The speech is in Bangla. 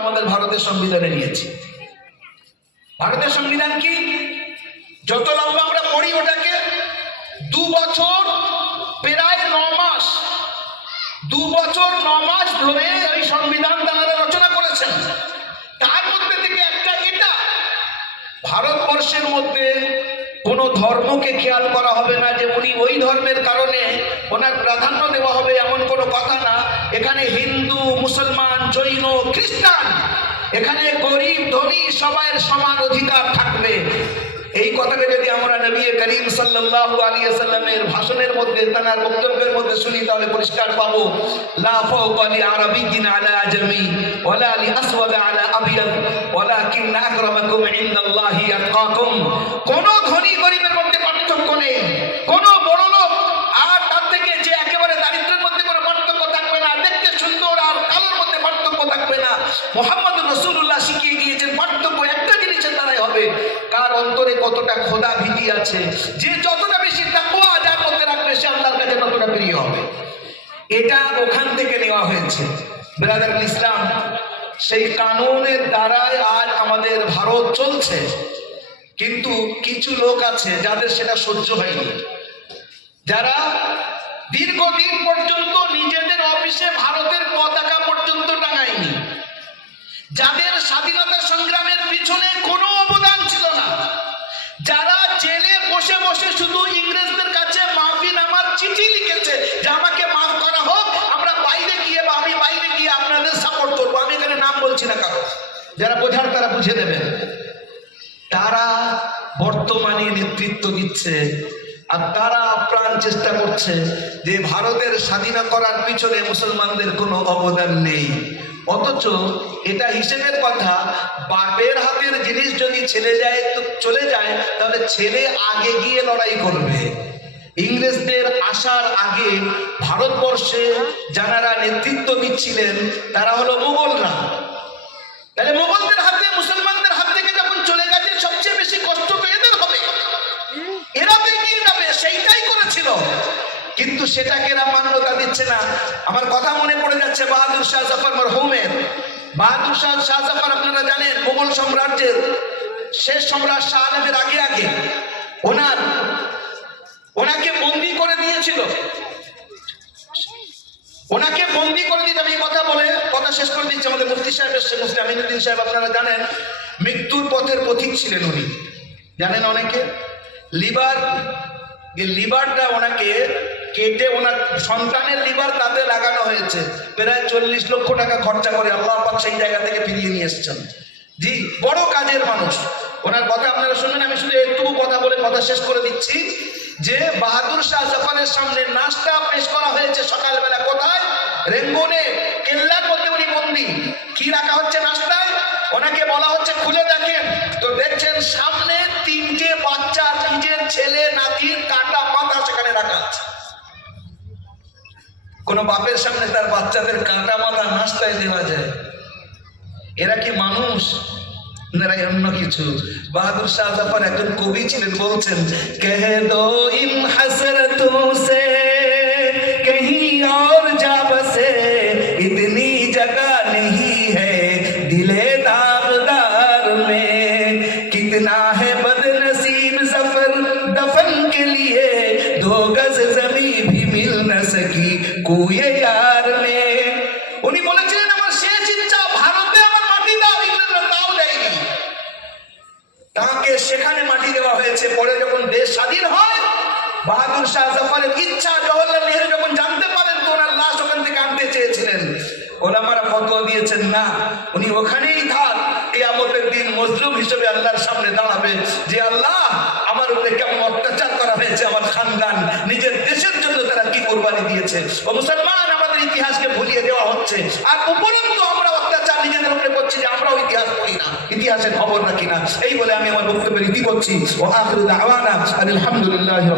আমাদের ভারতের সংবিধানে নিয়েছি। ভারতের সংবিধান কি? যত লম্বা আমরা পড়ি ওটাকে, দু বছর প্রায় ন মাস, দু বছর ন মাস ধরে ওই সংবিধান তারা রচনা করেছেন। তার মধ্যে থেকে একটা এটা, ভারতবর্ষের মধ্যে কোনো ধর্মকে খেয়াল করা হবে না যে উনি ওই ধর্মের কারণে ওনার প্রাধান্য দেওয়া হবে এমন এখানে হিন্দু, মুসলমান, জৈন, খ্রিস্টান, এখানে গরিব, ধনী সবার সমান অধিকার থাকবে। এই কথাটা যদি আমরা নবী করিম সাল্লাল্লাহু আলাইহি সাল্লামের ভাষণের মধ্যে, তার বক্তব্যের মধ্যে শুনি, তাহলে পরিষ্কার পাবো, লা ফাওকা লি আরাবিয়িন আলা আজমি ওয়ালা লি আসওয়াদ আলা আবিয়াদ ওয়ালাকিন আকরামাকুম ইনদাল্লাহি আতকাকুম কোন ধনী গরিবের মধ্যে পার্থক্য নেই কোন বড় লোক আর তার থেকে যে একেবারে দারিদ্রের মধ্যে কোনো পার্থক্য থাকবে না দেখতে সুন্দর আর কালোর মধ্যে পার্থক্য থাকবে না মোহাম্মদ রসুল্লাহ শিখিয়ে গিয়েছেন পার্থক্য একটা জিনিসের দ্বারাই হবে কার অন্তরে কতটা খোদা ভীতি আছে, যে যতটা বেশি তাকওয়া যার মধ্যে রাখবে, সে আল্লাহর কাছে ততটা প্রিয় হবে। এটা ওখান থেকে নেওয়া হয়েছে। ব্রাদার ইসলাম, সেই কানুনের দ্বারাই আজ আমাদের ভারত চলছে। কিন্তু কিছু লোক আছে যাদের সেটা সহ্য হয়নি। যারা দীর্ঘদিন পর্যন্ত নিজেদের অফিসে বসে বসে শুধু ইংরেজদের কাছে মাফি নামার চিঠি লিখেছে যে আমাকে মাফ করা হোক, আমরা বাইরে গিয়ে বা আমি বাইরে গিয়ে আপনাদের সাপোর্ট করব। আমি এখানে নাম বলছি না কারও। যারা বোঝার তারা বুঝে দেবেন তারা বর্তমানে নেতৃত্ব দিচ্ছে আর তারা আপ্রাণ চেষ্টা করছে যে ভারতের স্বাধীন করার পিছনে মুসলমানদের কোনো অবদান নেই। অথচ এটা হিসেবের কথা, বাপের হাতের জিনিস যদি ছেলে যায়, তো চলে যায় তাহলে ছেলে আগে গিয়ে লড়াই করবে। ইংরেজদের আসার আগে ভারতবর্ষে যারা নেতৃত্ব দিচ্ছিলেন তারা হলো মোগলরা। তাহলে মোগলদের হাতে মুসলমানদের হাত থেকে যখন চলে গেছে, সবচেয়ে বেশি কষ্ট তো এদের হবে। এরা এগিয়ে যাবে, সেইটাই করেছিল। কিন্তু সেটাকে এরা মান্যতা দিচ্ছে না। আমার কথা মনে পড়ে যাচ্ছে বাহাদুর শাহ জাফর মরহুমের। বাহাদুর শাহ শাহ আপনারা জানেন, মোগল সাম্রাজ্যের শেষ সম্রাট শাহ আলমের আগে আগে। ওনার, ওনাকে বন্দি করে দিয়েছিল। ওনাকে বন্দি করে দিতে আমি কথা বলে, কথা শেষ করে দিচ্ছি। আমাদের মুফতি সাহেব এসছে, মুফতি আমিনুদ্দিন সাহেব আপনারা জানেন, মৃত্যুর পথের পথিক ছিলেন উনি। জানেন অনেকে? লিভার লিভারটা ওনাকে কেটে ওনার সন্তানের লিভার তাতে লাগানো হয়েছে। প্রায় চল্লিশ লক্ষ টাকা খরচা করে আল্লাহ পাক সেই জায়গা থেকে ফিরিয়ে নিয়ে এসছেন। জি, বড় কাজের মানুষ। ওনার কথা আপনারা শুনবেন, আমি শুধু একটু কথা বলে কথা শেষ করে দিচ্ছি যে বাহাদুর শাহ জাফরের সামনে নাস্তা পেশ করা হয়েছে সকালবেলা কোথায়? রেঙ্গুনে, কেল্লার মধ্যে উনি বন্দি। কি রাখা হচ্ছে নাস্তায়? ওনাকে বলা হচ্ছে, খুলে দেখেন। তো দেখছেন সামনে তিনটে বাচ্চা নিজের ছেলে নাতির কাটা, মাথা সেখানে রাখা আছে। কোন বাপের সামনে তার বাচ্চাদের কাঁটা মাথা নাস্তায় দেওয়া যায়। এরা কি মানুষ? এরা অন্য কিছু। বাহাদুর শাহ জাফর একজন কবি ছিলেন, বলছেন, কেহ হসরতু কুয়ে উনি বলেছিলেন, আমার শেষ ইচ্ছা ভারতে আমার মাটি দাও। ইংল্যান্ডরা তাও দেয়নি। তাকে সেখানে মাটি দেওয়া হয়েছে। পরে যখন দেশ স্বাধীন হয়, বাহাদুর শাহ জাফরের ইচ্ছা জওহরলাল নেহরু যখন জানতে পারেন, তো ওনার লাশ ওখান থেকে আনতে চেয়েছিলেন। ওলামারা ফতোয়া দিয়েছেন, না, উনি ওখানেই থাক। কেয়ামতের দিন মজলুম হিসেবে আল্লাহর সামনে দাঁড়াবে। যে আল্লাহ আমার উপরে কেমন অত্যাচার করা হয়েছে, আমার খানদান, নিজের কোরবানি দিয়েছে। ও মুসলমান, আমাদের ইতিহাসকে ভুলিয়ে দেওয়া হচ্ছে। আর উপরন্ত আমরা অত্যাচার নিজেদের উপরে করছি যে আমরাও ইতিহাস পড়ি না। ইতিহাসের খবর রাখি না। এই বলে আমি আমার বক্তব্যের ইতি করছি ও আখিরু দাওয়ানা আলহামদুলিল্লাহি